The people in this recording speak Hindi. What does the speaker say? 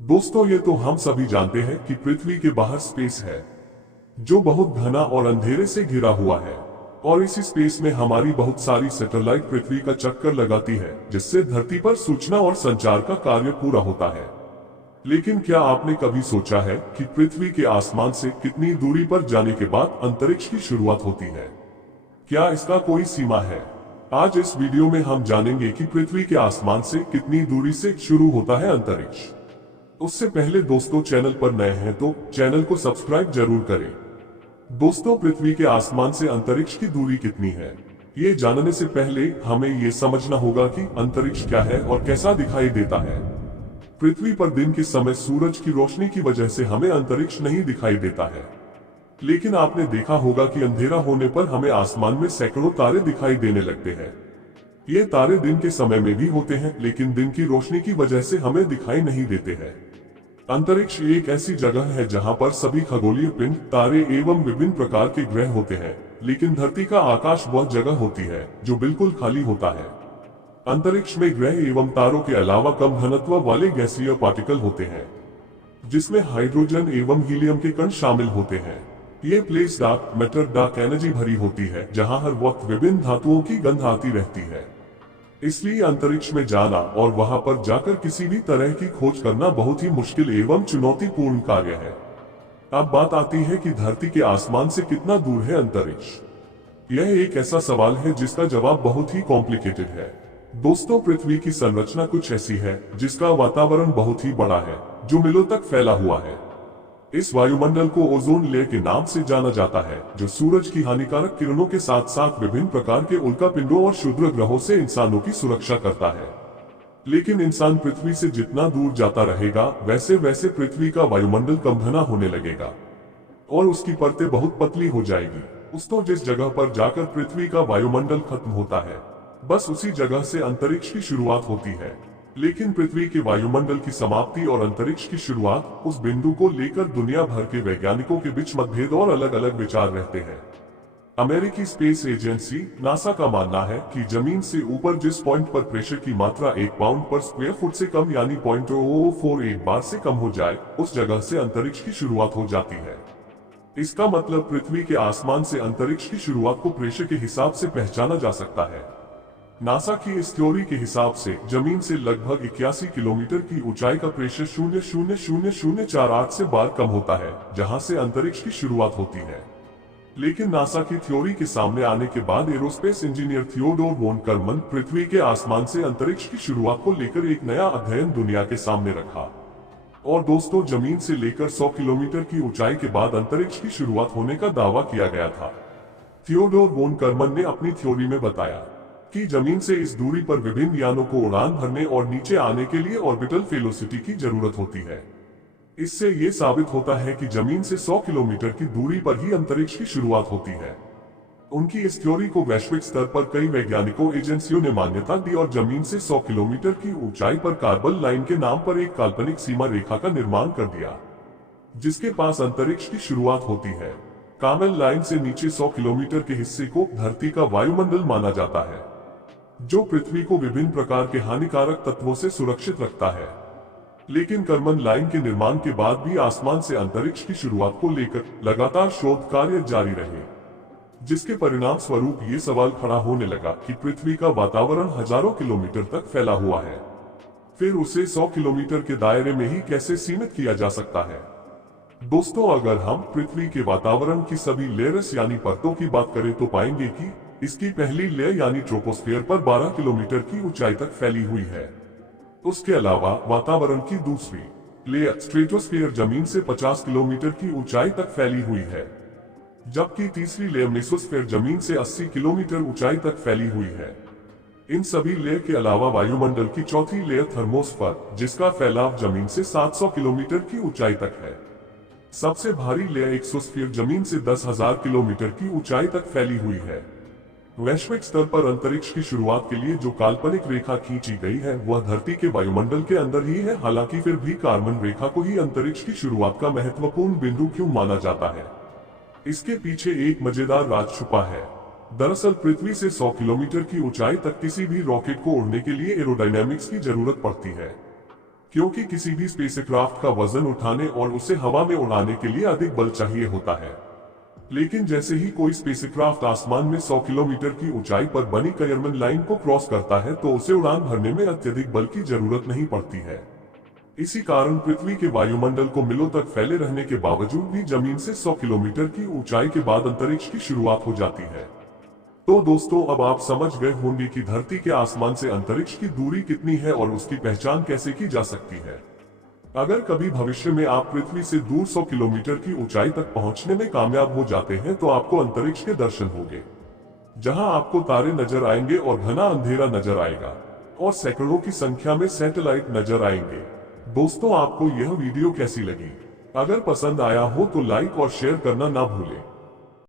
दोस्तों, ये तो हम सभी जानते हैं कि पृथ्वी के बाहर स्पेस है जो बहुत घना और अंधेरे से घिरा हुआ है। और इसी स्पेस में हमारी बहुत सारी सैटेलाइट पृथ्वी का चक्कर लगाती है, जिससे धरती पर सूचना और संचार का कार्य पूरा होता है। लेकिन क्या आपने कभी सोचा है कि पृथ्वी के आसमान से कितनी दूरी पर जाने के बाद अंतरिक्ष की शुरुआत होती है? क्या इसका कोई सीमा है? आज इस वीडियो में हम जानेंगे कि पृथ्वी के आसमान से कितनी दूरी से शुरू होता है अंतरिक्ष। उससे पहले दोस्तों, चैनल पर नए हैं तो चैनल को सब्सक्राइब जरूर करें। दोस्तों, पृथ्वी के आसमान से अंतरिक्ष की दूरी कितनी है, ये जानने से पहले हमें ये समझना होगा कि अंतरिक्ष क्या है और कैसा दिखाई देता है। पृथ्वी पर दिन के समय सूरज की रोशनी की वजह से हमें अंतरिक्ष नहीं दिखाई देता है, लेकिन आपने देखा होगा कि अंधेरा होने पर हमें आसमान में सैकड़ों तारे दिखाई देने लगते हैं। ये तारे दिन के समय में भी होते हैं, लेकिन दिन की रोशनी की वजह से हमें दिखाई नहीं देते हैं। अंतरिक्ष एक ऐसी जगह है जहां पर सभी खगोलीय पिंड, तारे एवं विभिन्न प्रकार के ग्रह होते हैं, लेकिन धरती का आकाश वह जगह होती है जो बिल्कुल खाली होता है। अंतरिक्ष में ग्रह एवं तारों के अलावा कम घनत्व वाले गैसीय पार्टिकल होते हैं, जिसमें हाइड्रोजन एवं हीलियम के कण शामिल होते हैं। ये place dark matter, dark energy भरी होती है, जहां हर वक्त विभिन्न धातुओं की गंध आती रहती है। इसलिए अंतरिक्ष में जाना और वहां पर जाकर किसी भी तरह की खोज करना बहुत ही मुश्किल एवं चुनौतीपूर्ण कार्य है। अब बात आती है कि धरती के आसमान से कितना दूर है अंतरिक्ष। यह एक ऐसा सवाल है जिसका जवाब बहुत ही कॉम्प्लिकेटेड है। दोस्तों, पृथ्वी की संरचना कुछ ऐसी है जिसका वातावरण बहुत ही बड़ा है, जो मीलों तक फैला हुआ है। इस वायुमंडल को ओजोन लेयर के नाम से जाना जाता है, जो सूरज की हानिकारक किरणों के साथ साथ विभिन्न प्रकार के उल्कापिंडों और क्षुद्र ग्रहों से इंसानों की सुरक्षा करता है। लेकिन इंसान पृथ्वी से जितना दूर जाता रहेगा, वैसे वैसे पृथ्वी का वायुमंडल कम घना होने लगेगा और उसकी परतें बहुत पतली हो जाएगी। दोस्तों, जिस जगह पर जाकर पृथ्वी का वायुमंडल खत्म होता है, बस उसी जगह से अंतरिक्ष की शुरुआत होती है। लेकिन पृथ्वी के वायुमंडल की समाप्ति और अंतरिक्ष की शुरुआत, उस बिंदु को लेकर दुनिया भर के वैज्ञानिकों के बीच मतभेद और अलग अलग विचार रहते हैं। अमेरिकी स्पेस एजेंसी नासा का मानना है कि जमीन से ऊपर जिस पॉइंट पर प्रेशर की मात्रा 1 पाउंड पर स्क्वायर फुट से कम यानी 0.048 बार से कम हो जाए, उस जगह से अंतरिक्ष की शुरुआत हो जाती है। इसका मतलब पृथ्वी के आसमान से अंतरिक्ष की शुरुआत को प्रेशर के हिसाब से पहचाना जा सकता है। नासा की इस थ्योरी के हिसाब से जमीन से लगभग 81 किलोमीटर की ऊंचाई का प्रेशर 0.00048 से बार कम होता है, जहां से अंतरिक्ष की शुरुआत होती है। लेकिन नासा की थ्योरी के सामने आने के बाद एरोस्पेस इंजीनियर थियोडोर वोन करमन पृथ्वी के आसमान से अंतरिक्ष की शुरुआत को लेकर एक नया अध्ययन दुनिया के सामने रखा। और दोस्तों, जमीन से लेकर 100 किलोमीटर की ऊंचाई के बाद अंतरिक्ष की शुरुआत होने का दावा किया गया था। थियोडोर वोन करमन ने अपनी थ्योरी में बताया कि जमीन से इस दूरी पर विभिन्न यानों को उड़ान भरने और नीचे आने के लिए ऑर्बिटल वेलोसिटी की जरूरत होती है। इससे ये साबित होता है कि जमीन से 100 किलोमीटर की दूरी पर ही अंतरिक्ष की शुरुआत होती है। उनकी इस थ्योरी को वैश्विक स्तर पर कई वैज्ञानिकों एजेंसियों ने मान्यता दी और जमीन से 100 किलोमीटर की ऊंचाई पर कार्बल लाइन के नाम पर एक काल्पनिक सीमा रेखा का निर्माण कर दिया, जिसके पास अंतरिक्ष की शुरुआत होती है। कार्बल लाइन से नीचे 100 किलोमीटर के हिस्से को धरती का वायुमंडल माना जाता है, जो पृथ्वी को विभिन्न प्रकार के हानिकारक तत्वों से सुरक्षित रखता है। लेकिन करमन लाइन के निर्माण के बाद भी आसमान से अंतरिक्ष की शुरुआत को लेकर लगातार शोध कार्य जारी रहे, जिसके परिणाम स्वरूप ये सवाल खड़ा होने लगा कि पृथ्वी का वातावरण हजारों किलोमीटर तक फैला हुआ है, फिर उसे 100 किलोमीटर के दायरे में ही कैसे सीमित किया जा सकता है। दोस्तों, अगर हम पृथ्वी के वातावरण की सभी लेयर्स यानी परतों की बात करें तो पाएंगे कि इसकी पहली लेयर यानी ट्रोपोस्फेयर पर 12 किलोमीटर की ऊंचाई तक फैली हुई है। उसके अलावा वातावरण की दूसरी लेयर स्ट्रेटोस्फेयर जमीन से 50 किलोमीटर की ऊंचाई तक फैली हुई है, जबकि तीसरी लेयर मेसोस्फेयर जमीन से 80 किलोमीटर ऊंचाई तक फैली हुई है। इन सभी लेयर के अलावा वायुमंडल की चौथी लेयर थर्मोस्फीयर, जिसका फैलाव जमीन से 700 किलोमीटर की ऊंचाई तक है। सबसे भारी लेयर एक्सोस्फीयर जमीन से 10,000 किलोमीटर की ऊंचाई तक फैली हुई है। वैश्विक स्तर पर अंतरिक्ष की शुरुआत के लिए जो काल्पनिक रेखा खींची गई है, वह धरती के वायुमंडल के अंदर ही है। हालांकि फिर भी कार्बन रेखा को ही अंतरिक्ष की शुरुआत का महत्वपूर्ण बिंदु क्यों माना जाता है, इसके पीछे एक मजेदार राज छुपा है। दरअसल पृथ्वी से 100 किलोमीटर की ऊंचाई तक किसी भी रॉकेट को उड़ने के लिए एरोडायनामिक्स की जरूरत पड़ती है। क्योंकि किसी भी स्पेसक्राफ्ट का वजन उठाने और उसे हवा में उड़ाने के लिए अधिक बल चाहिए होता है। लेकिन जैसे ही कोई स्पेसक्राफ्ट आसमान में 100 किलोमीटर की ऊंचाई पर बनी कयरमन लाइन को क्रॉस करता है तो उसे उड़ान भरने में अत्यधिक बल की जरूरत नहीं पड़ती है। इसी कारण पृथ्वी के वायुमंडल को मीलों तक फैले रहने के बावजूद भी जमीन से 100 किलोमीटर की ऊंचाई के बाद अंतरिक्ष की शुरुआत हो जाती है। तो दोस्तों, अब आप समझ गए होंगे कि धरती के आसमान से अंतरिक्ष की दूरी कितनी है और उसकी पहचान कैसे की जा सकती है। अगर कभी भविष्य में आप पृथ्वी से दूर 100 किलोमीटर की ऊंचाई तक पहुंचने में कामयाब हो जाते हैं तो आपको अंतरिक्ष के दर्शन होंगे, जहां आपको तारे नजर आएंगे और घना अंधेरा नजर आएगा और सैकड़ों की संख्या में सैटेलाइट नजर आएंगे। दोस्तों, आपको यह वीडियो कैसी लगी? अगर पसंद आया हो तो लाइक और शेयर करना ना भूलें।